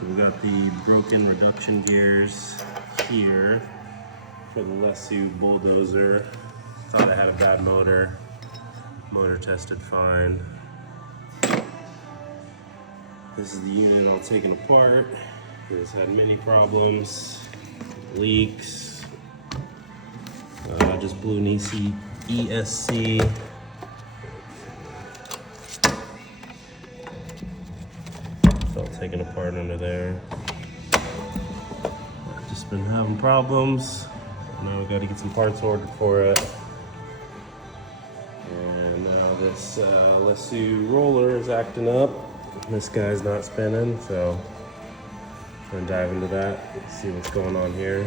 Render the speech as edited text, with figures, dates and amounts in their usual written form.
So we got the broken reduction gears here for the Lesu Bulldozer. Thought it had a bad motor. Motor tested fine. This is the unit all taken apart. It's had many problems, leaks. Just blew an ESC. It's all taken apart under there. Just been having problems. Now we got to get some parts ordered for it. And now this Lesu roller is acting up. This guy's not spinning, so I'm gonna dive into that, see what's going on here.